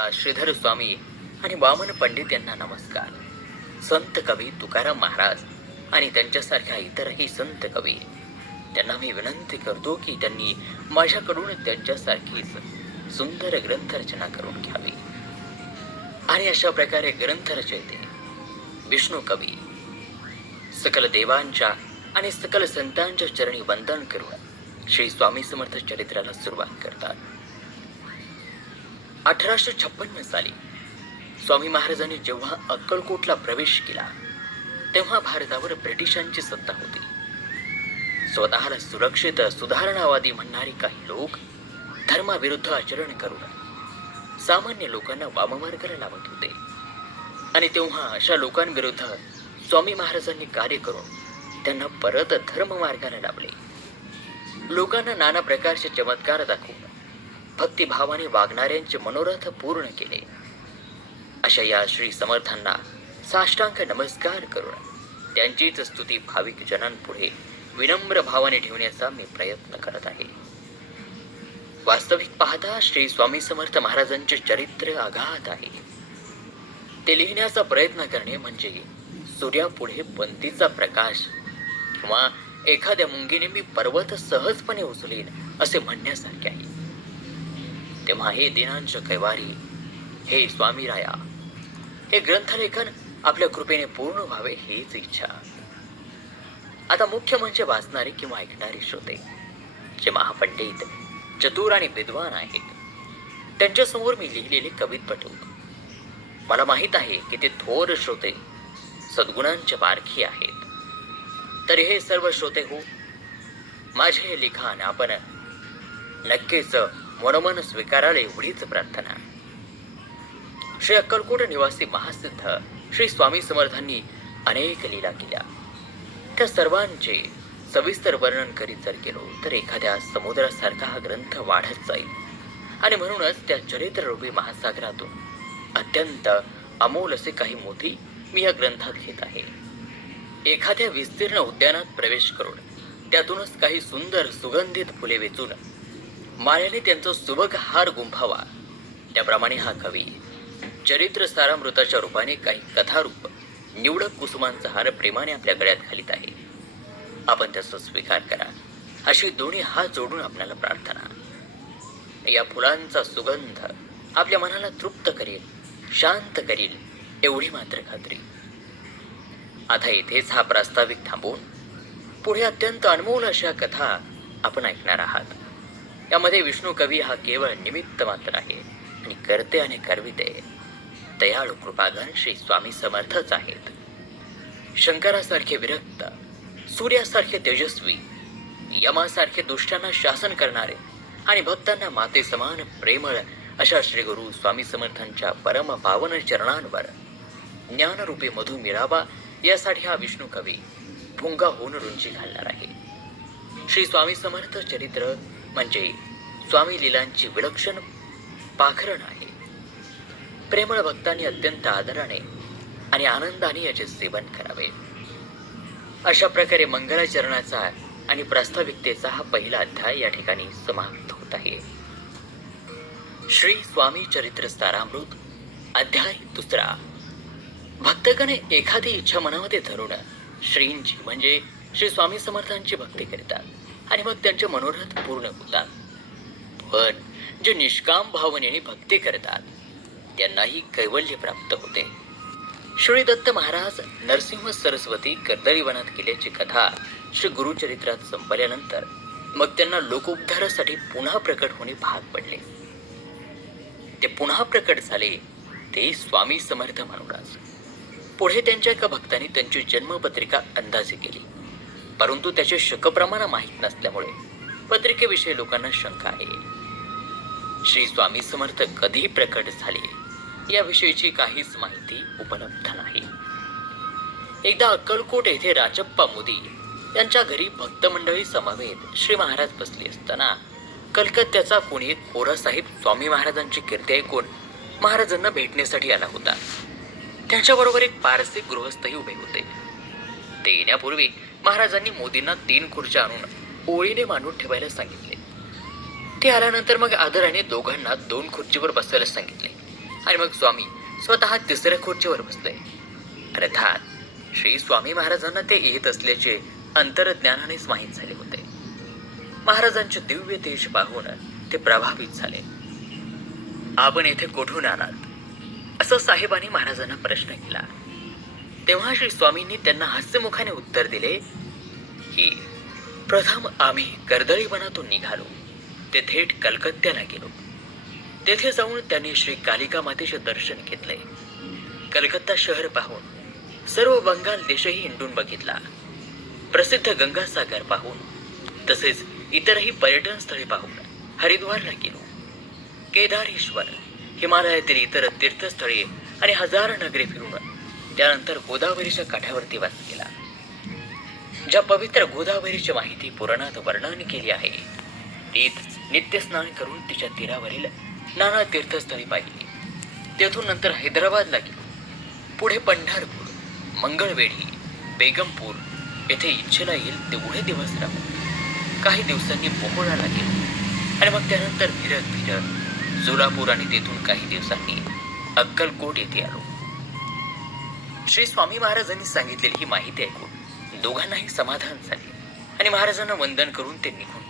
या श्रीधर स्वामी आणि वामन पंडित यांना नमस्कार. संत कवी तुकाराम महाराज आणि त्यांच्यासारख्या इतरही संत कवी. त्यांना मी विनंती करतो की त्यांनी माझ्याकडून त्यांच्यासारखीच सुंदर ग्रंथरचना करून घ्यावी. आणि अशा प्रकारे ग्रंथरचयते विष्णू कवी सकल देवांच्या आणि सकल संतांच्या चरणी वंदन करून श्री स्वामी समर्थ चरित्राला सुरुवात करतात. अठराशे छप्पन्न साली स्वामी महाराजांनी जेव्हा अक्कलकोटला प्रवेश केला तेव्हा भारतावर ब्रिटिशांची सत्ता होती. स्वतःला सुरक्षित सुधारणावादी म्हणणारे काही लोक धर्माविरुद्ध आचरण करून सामान्य लोकांना वाममार्गाला लावत होते. आणि तेव्हा अशा लोकांविरुद्ध स्वामी महाराजांनी कार्य करून त्यांना परत धर्ममार्गाला लावले. लोकांना नाना प्रकारचे चमत्कार दाखवून भक्तिभावाने वागणाऱ्यांचे मनोरथ पूर्ण केले. अशा या श्री समर्थांना साष्टांग नमस्कार करून त्यांचीच स्तुती भाविक जनांपुढे विनम्र भावाने ठेवण्याचा मी प्रयत्न करत आहे. वास्तविक पाहता श्री स्वामी समर्थ महाराजांचे चरित्र आघात आहे. ते लिहिण्याचा प्रयत्न करणे म्हणजे सूर्यापुढे बंतीचा प्रकाश किंवा एखाद्या मुंगीने मी पर्वत सहजपणे उचलेन असे म्हणण्यासारखे आहे. तेव्हा हे दिनांश कैवारी हे स्वामी राया हे ग्रंथलेखन आपल्या कृपेने पूर्ण व्हावे हीच इच्छा. आता मुख्य म्हणजे वाचणारे किंवा ऐकणारे श्रोते जे महापंडित चतुर आणि विद्वान आहेत त्यांच्यासमोर मी लिहिलेले कवित पटवतो मला माहीत आहे की ते थोर श्रोते सद्गुणांचे पारखी आहेत. तरी हे सर्व श्रोते हो माझे हे लिखाण आपण नक्कीच मनोमन स्वीकाराल एवढीच प्रार्थना. श्री अक्कलकोट निवासी महासिद्ध श्री स्वामी समर्थांनी अनेक लीला केल्या. त्या सर्वांचे सविस्तर वर्णन करीत जर गेलो तर एखाद्या समुद्रासारखा हा ग्रंथ वाढत जाईल. आणि म्हणूनच त्या चरित्ररूपी महासागरातून अत्यंत अमोल असे काही मोती मी या ग्रंथात घेत आहे. एखाद्या विस्तीर्ण उद्यानात प्रवेश करून त्यातूनच काही सुंदर सुगंधित फुले वेचून मायाने त्यांचा सुबक हार गुंफावा. त्याप्रमाणे हा कवी चरित्र सारामृताच्या रूपाने काही कथारूप निवडक कुसुमांचा हार प्रेमाने आपल्या गळ्यात घालीत आहे. आपण त्याचा स्वीकार करा. अशी दोन्ही हात जोडून आपल्याला प्रार्थना. या फुलांचा सुगंध आपल्या मनाला तृप्त करेल शांत करील एवढी मात्र खात्री. आता इथेच हा प्रास्ताविक थांबवून पुढे अत्यंत अनमोल अशा कथा आपण ऐकणार आहात. यामध्ये विष्णू कवी हा केवळ निमित्त मात्र आहे आणि करते आणि करविते. दयाळू कृपागण श्री स्वामी समर्थच आहेत. शंकरासारखे विरक्त सूर्यासारखे तेजस्वी यमासारखे दुष्टांना शासन करणारे आणि भक्तांना माते समान प्रेमळ अशा श्री गुरु स्वामी समर्थांच्या परम पावन चरणांवर ज्ञानरूपी मधु मिळावा यासाठी हा विष्णू कवी भुंगा होऊन रुंची घालणार आहे. श्री स्वामी समर्थ चरित्र म्हणजे स्वामी लीलांची विलक्षण पाखरण आहे. प्रेमळ भक्तांनी अत्यंत आदराने आणि आनंदाने याचे सेवन करावे. अशा प्रकारे मंगलाचरणाचा आणि प्रास्ताविकतेचा हा पहिला अध्याय या ठिकाणी समाप्त होत आहे. श्री स्वामी चरित्र सारामृत अध्याय दुसरा. भक्तगणे एखादी इच्छा मनामध्ये धरून श्रींची म्हणजे श्री स्वामी समर्थांची भक्ती करतात. आणि मग त्यांचे मनोरथ पूर्ण होतात. पण जे निष्काम भावनेने भक्ती करतात त्यांनाही कैवल्य प्राप्त होते. श्री दत्त महाराज नरसिंह सरस्वती कर्दळीवनात गेल्याची कथा श्री गुरुचरित्रात संपल्यानंतर मग त्यांना लोकोद्धारासाठी पुन्हा प्रकट होणे भाग पडले. ते पुन्हा प्रकट झाले ते स्वामी समर्थ म्हणूनच. पुढे त्यांच्या एका भक्ताने त्यांची जन्मपत्रिका अंदाजे केली. परंतु त्याचे शकप्रमाण माहीत नसल्यामुळे पत्रिकेविषयी लोकांना शंका आहे. श्री स्वामी समर्थ कधी प्रकट झाले याविषयीची काहीच माहिती उपलब्ध नाही. एकदा अक्कलकोट येथे राजप्पा मोदी यांच्या घरी भक्त मंडळी समवेत श्री महाराज बसले असताना कलकत्त्याचा कोणी एक पोरासाहेब स्वामी महाराजांची कीर्ती ऐकून महाराजांना भेटण्यासाठी आला होता. त्यांच्याबरोबर एक पारसी गृहस्थही उभे होते. ते येण्यापूर्वी महाराजांनी मोदींना तीन खुर्च्या आणून ओळीने मांडून ठेवायला सांगितले. ते आल्यानंतर मग आदराने दोघांना दोन खुर्चीवर बसायला सांगितले. आणि मग स्वामी स्वतः तिसऱ्या खुर्चीवर बसले. अर्थात श्री स्वामी महाराजांना ते येत असल्याचे अंतरज्ञानानेच माहीत झाले होते. महाराजांचे दिव्य तेज पाहून ते प्रभावित झाले. आपण येथे कुठून आलात? असं साहेबांनी महाराजांना प्रश्न केला. तेव्हा श्री स्वामींनी त्यांना हास्यमुखाने उत्तर दिले की प्रथम आम्ही कर्दळीवनातून निघालो. ते थेट कलकत्त्याला गेलो. तेथे जाऊन त्यांनी श्री कालिका मातेचे दर्शन घेतले. कलकत्ता शहर पाहून सर्व बंगाल देशही हिंडून बघितला. प्रसिद्ध गंगासागर पाहून तसेच इतरही पर्यटन स्थळे पाहून हरिद्वारला गेलो. केदारेश्वर हिमालयातील इतर तीर्थस्थळे आणि हजार नगरे फिरून त्यानंतर गोदावरीच्या काठावरती वास केला. ज्या पवित्र गोदावरीची माहिती पुराणात वर्णन केली आहे तीत नित्यस्नान करून तिच्या तीरावरील नाना तीर्थस्थळी पाहिली. तेथून नंतर हैदराबादला गेलो. पुढे पंढरपूर मंगळवेढी बेगमपूर येथे इच्छेला येईल तेवढे दिवस राहू. काही दिवसांनी मोहोळाला गेलो. आणि मग त्यानंतर फिरत फिरत सोलापूर आणि तेथून काही दिवसांनी अक्कलकोट येथे आलो. श्री स्वामी महाराजांनी सांगितलेली ही माहिती ऐकून दोघांनाही समाधान झाले आणि महाराजांना वंदन करून ते निघून